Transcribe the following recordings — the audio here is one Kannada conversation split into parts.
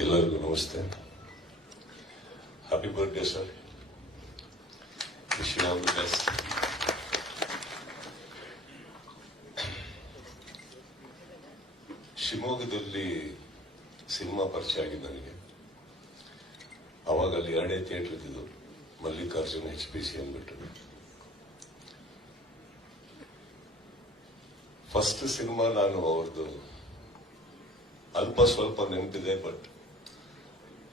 ಎಲ್ಲರಿಗೂ ನಮಸ್ತೆ. Happy birthday sir wish best ಶಿವಮೊಗ್ಗದಲ್ಲಿ ಸಿನಿಮಾ ಪರಿಚಯ ಆಗಿದ್ದು ನನಗೆ. ಅವಾಗ ಅಲ್ಲಿ ಎರಡೇ ಥಿಯೇಟರ್ ಇದ್ದಿದ್ದು, ಮಲ್ಲಿಕಾರ್ಜುನ್ ಎಚ್ ಪಿ ಸಿ ಅಂದ್ಬಿಟ್ಟು. ಫಸ್ಟ್ ಸಿನಿಮಾ ನಾನು ಅವ್ರದ್ದು ಅಲ್ಪ ಸ್ವಲ್ಪ ನೆನಪಿದೆ ಬಟ್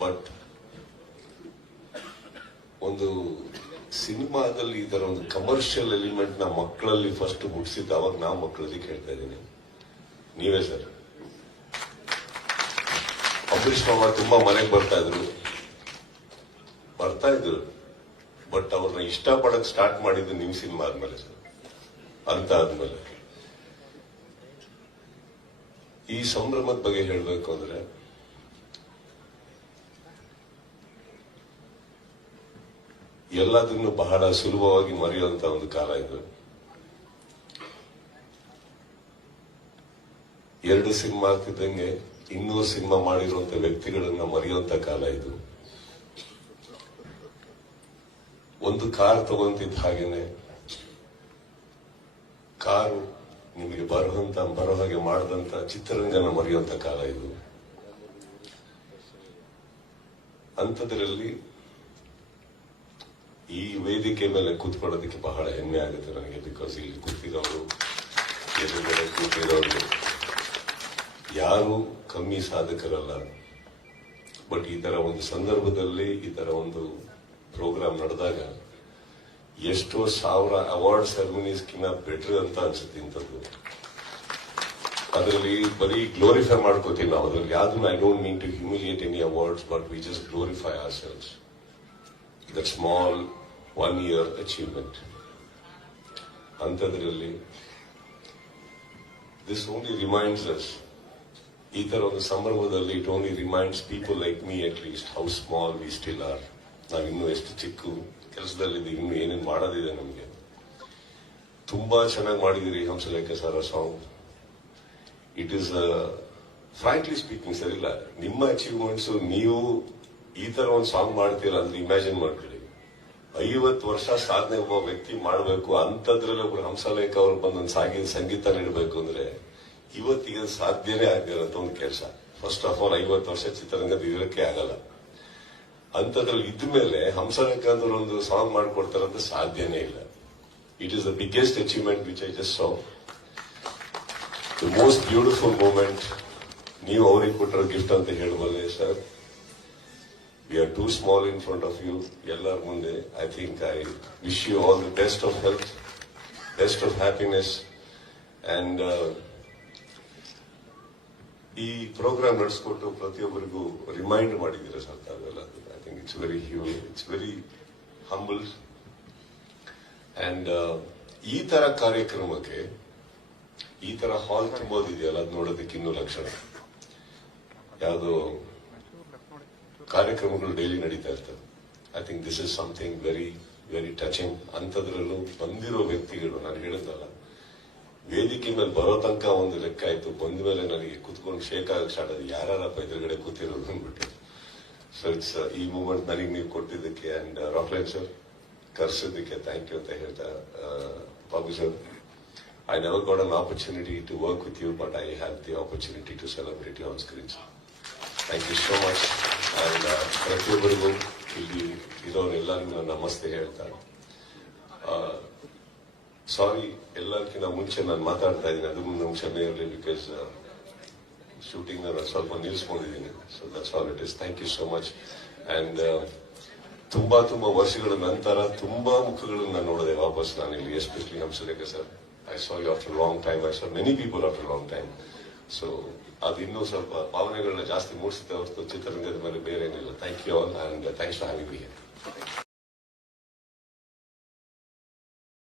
but ಒಂದು ಸಿನಿಮಾದಲ್ಲಿ ತರ ಒಂದು ಕಮರ್ಷಿಯಲ್ ಎಲಿಮೆಂಟ್ನ ಮಕ್ಕಳಲ್ಲಿ ಫಸ್ಟ್ ಮುಟ್ಸಿದ್ದು ಅವಾಗ ನಾ ಮಕ್ಕಳಲ್ಲಿ ಕೇಳ್ತಾ ಇದ್ದೀನಿ. ನೀವೇ ಸರ್ ಅಂಬರೀಷ್ ಮಾವ ತುಂಬಾ ಮನೆಗೆ ಬರ್ತಾ ಇದ್ರು. ಬರ್ತಾ ಇದ್ರು. ಬಟ್ ಅವ್ರನ್ನ ಇಷ್ಟಪಡಕ್ ಸ್ಟಾರ್ಟ್ ಮಾಡಿದ್ದು ನಿಮ್ ಸಿನಿಮಾ ಆದ್ಮೇಲೆ ಸರ್ ಅಂತ ಆದ್ಮೇಲೆ. ಈ ಸಂಭ್ರಮದ ಬಗ್ಗೆ ಹೇಳಬೇಕು ಅಂದ್ರೆ ಎಲ್ಲದನ್ನು ಬಹಳ ಸುಲಭವಾಗಿ ಮರೆಯುವಂತ ಒಂದು ಕಾಲ ಇದು. ಎರಡು ಸಿನಿಮಾ ಆಗ್ತಿದ್ದಂಗೆ ಇನ್ನೂರು ಸಿನಿಮಾ ಮಾಡಿರುವಂತ ವ್ಯಕ್ತಿಗಳನ್ನ ಮರೆಯುವಂತ ಕಾಲ ಇದು. ಒಂದು ಕಾರ್ ತಗೊಂತಿದ್ದ ಹಾಗೇನೆ, ಕಾರು ನಿಮಗೆ ಬರುವಂತ, ಬರೋ ಹಾಗೆ ಮಾಡದಂತ ಚಿತ್ರರಂಗನ ಮರೆಯುವಂತ ಕಾಲ ಇದು. ಅಂಥದ್ರಲ್ಲಿ ಈ ವೇದಿಕೆ ಮೇಲೆ ಕೂತ್ಕೊಳ್ಳೋದಕ್ಕೆ ಬಹಳ ಹೆಮ್ಮೆ ಆಗುತ್ತೆ ನನಗೆ ಬಿಕಾಸ್ ಇಲ್ಲಿ ಕೂತಿರೋರು, ಎದುರುಗಡೆ ಕೂತಿರೋರು, ಯಾರು ಕಮ್ಮಿ ಸಾಧಕರಲ್ಲ. ಬಟ್ ಈ ತರ ಒಂದು ಸಂದರ್ಭದಲ್ಲಿ, ಈ ತರ ಒಂದು ಪ್ರೋಗ್ರಾಮ್ ನಡೆದಾಗ ಎಷ್ಟೋ ಸಾವಿರ ಅವಾರ್ಡ್ ಸೆರೆಮನೀಸ್ಕಿನ್ನ ಬೆಟರ್ ಅಂತ ಅನ್ಸುತ್ತೆ ಇಂಥದ್ದು. ಅದರಲ್ಲಿ ಬರೀ ಗ್ಲೋರಿಫೈ ಮಾಡ್ಕೋತೀವಿ ನಾವು. ಅದರಲ್ಲಿ ಯಾವ್ದನ್ನ I don't mean to humiliate any awards but we just glorify our selves that small one year achievement ಅಂಥದ್ರಲ್ಲಿ ದಿಸ್ ಓನ್ಲಿ ರಿಮೈಂಡ್ಸ್ ಅಸ್ ಈ ತರ ಒಂದು ಸಂಭ್ರಮದಲ್ಲಿ it only reminds people like me at least how small we still are ನಾವು ಇನ್ನೂ ಎಷ್ಟು ಚಿಕ್ಕ ಕೆಲಸದಲ್ಲಿದ್ದೀವಿ, ಇನ್ನು ಏನೇನು ಮಾಡೋದಿದೆ ನಮಗೆ. ತುಂಬಾ ಚೆನ್ನಾಗಿ ಮಾಡಿದಿರಿ Hamsalekha sir song it is frankly speaking sir ಇಲ್ಲ ನಿಮ್ಮ ಅಚೀವ್ಮೆಂಟ್ಸ್ ನೀವು ಈ ತರ ಒಂದು ಸಾಂಗ್ ಮಾಡ್ತೀರ ಅಂದ್ರೆ ಇಮ್ಯಾಜಿನ್ ಮಾಡ್ಕೊಳ್ಳಿ ಐವತ್ತು ವರ್ಷ ಸಾಧನೆ ಒಬ್ಬ ವ್ಯಕ್ತಿ ಮಾಡಬೇಕು ಅಂತದ್ರಲ್ಲಿ ಒಬ್ರು ಹಂಸಲೇಖ ಅವ್ರು ಬಂದೊಂದು ಸಾಗಿನ ಸಂಗೀತ ನೀಡಬೇಕು ಅಂದ್ರೆ ಇವತ್ತಿಗೆ ಸಾಧ್ಯನೇ ಆಗಿರೋದು ಒಂದು ಕೆಲಸ. ಫಸ್ಟ್ ಆಫ್ ಆಲ್ ಐವತ್ತು ವರ್ಷ ಚಿತ್ರರಂಗದ ಇರಕ್ಕೆ ಆಗಲ್ಲ. ಅಂಥದ್ರಲ್ಲಿ ಇದ್ಮೇಲೆ ಹಂಸಲೇಖ ಅಂದ್ರೆ ಒಂದು ಸಾಂಗ್ ಮಾಡ್ಕೊಡ್ತಾರಂತ ಸಾಧ್ಯನೇ ಇಲ್ಲ. It is the biggest achievement which I just saw the most beautiful moment ನೀವು ಅವ್ರಿಗೆ ಕೊಟ್ಟಿರೋ ಗಿಫ್ಟ್ ಅಂತ ಹೇಳಬಲ್ಲೆ sir we are too small in front of you ಎಲ್ಲರ ಮುಂದೆ I think I wish you all the best of health best of happiness and ಈ ಪ್ರೋಗ್ರಾಮ್ ನಡೆಸ್ಕೊಟ್ಟು ಪ್ರತಿಯೊಬ್ಬರಿಗೂ ರಿಮೈಂಡ್ ಮಾಡಿದ್ದೀರ ಸರ್ ತಾವೆಲ್ಲ? I think it's very hu it's very humble and ಈ ತರ ಕಾರ್ಯಕ್ರಮಕ್ಕೆ, ಈ ತರ ಹಾಲ್ ತುಂಬೋದಿದೆಯಲ್ಲ, ಅದು ನೋಡೋದಕ್ಕೆ ಇನ್ನೂ ಲಕ್ಷಣ. ಯಾವುದೋ ಕಾರ್ಯಕ್ರಮಗಳು ಡೈಲಿ ನಡೀತಾ ಇರ್ತದೆ I think this is something very very touching ಅಂಥದ್ರಲ್ಲೂ ಬಂದಿರೋ ವ್ಯಕ್ತಿಗಳು, ನಾನು ಹೇಳಿದ್ನಲ್ಲ ವೇದಿಕೆ ಮೇಲೆ ಬರೋ ತನಕ ಒಂದು ಲೆಕ್ಕ ಆಯ್ತು ಬಂದ ಮೇಲೆ ನನಗೆ ಕುತ್ಕೊಂಡು ಶೇಕ್ ಆಗಕ್ಕೆ ಸ್ಟಾರ್ಟ್ ಆದ್ರೆ ಯಾರಪ್ಪ ಎದುರುಗಡೆ ಕೂತಿರೋದು ಅಂದ್ಬಿಟ್ಟು. ಸೊ ಇಟ್ಸ್ ಈ ಮೂಮೆಂಟ್ ನನಗೆ ನೀವು ಕೊಟ್ಟಿದ್ದಕ್ಕೆ ಅಂಡ್ ರಾಕ್ಲೈನ್ ಸರ್ ಕರ್ಸಿದ್ದಕ್ಕೆ ಥ್ಯಾಂಕ್ ಯು ಅಂತ ಹೇಳ್ತಾ Babu sir I never got an opportunity to work with you but I have the opportunity to celebrate on screen thank you so much and ಪ್ರತಿಯೊಬ್ಬರಿಗೂ ಇಲ್ಲಿ ಇರೋರೆಲ್ಲರಿಗೂ ನಾನು ನಮಸ್ತೆ ಹೇಳ್ತಾರೆ. ಸಾರಿ ಎಲ್ಲಕ್ಕಿಂತ ಮುಂಚೆ ನಾನು ಮಾತಾಡ್ತಾ ಇದ್ದೀನಿ. ಅದು ಕ್ಷಮೆ ಇರಲಿ ಬಿಕಾಸ್ ಶೂಟಿಂಗ್ ನಾನು ಸ್ವಲ್ಪ ನಿಲ್ಲಿಸ್ಕೊಂಡಿದ್ದೀನಿ. So that's all it is thank you so much and ತುಂಬಾ ತುಂಬಾ ವರ್ಷಗಳ ನಂತರ ತುಂಬಾ ಮುಖಗಳನ್ನು ನಾನು ನೋಡಿದೆ ವಾಪಸ್ ನಾನು ಇಲ್ಲಿ especially Hamsalekha sir I saw you after long time I saw many people after long time so ಅದು ಇನ್ನೂ ಸ್ವಲ್ಪ ಭಾವನೆಗಳನ್ನ ಜಾಸ್ತಿ ಮೂಡಿಸುತ್ತೆ ಹೊರತು ಚಿತ್ರರಂಗದ ಮೇಲೆ ಬೇರೆ ಏನಿಲ್ಲ thank you all and thanks for having me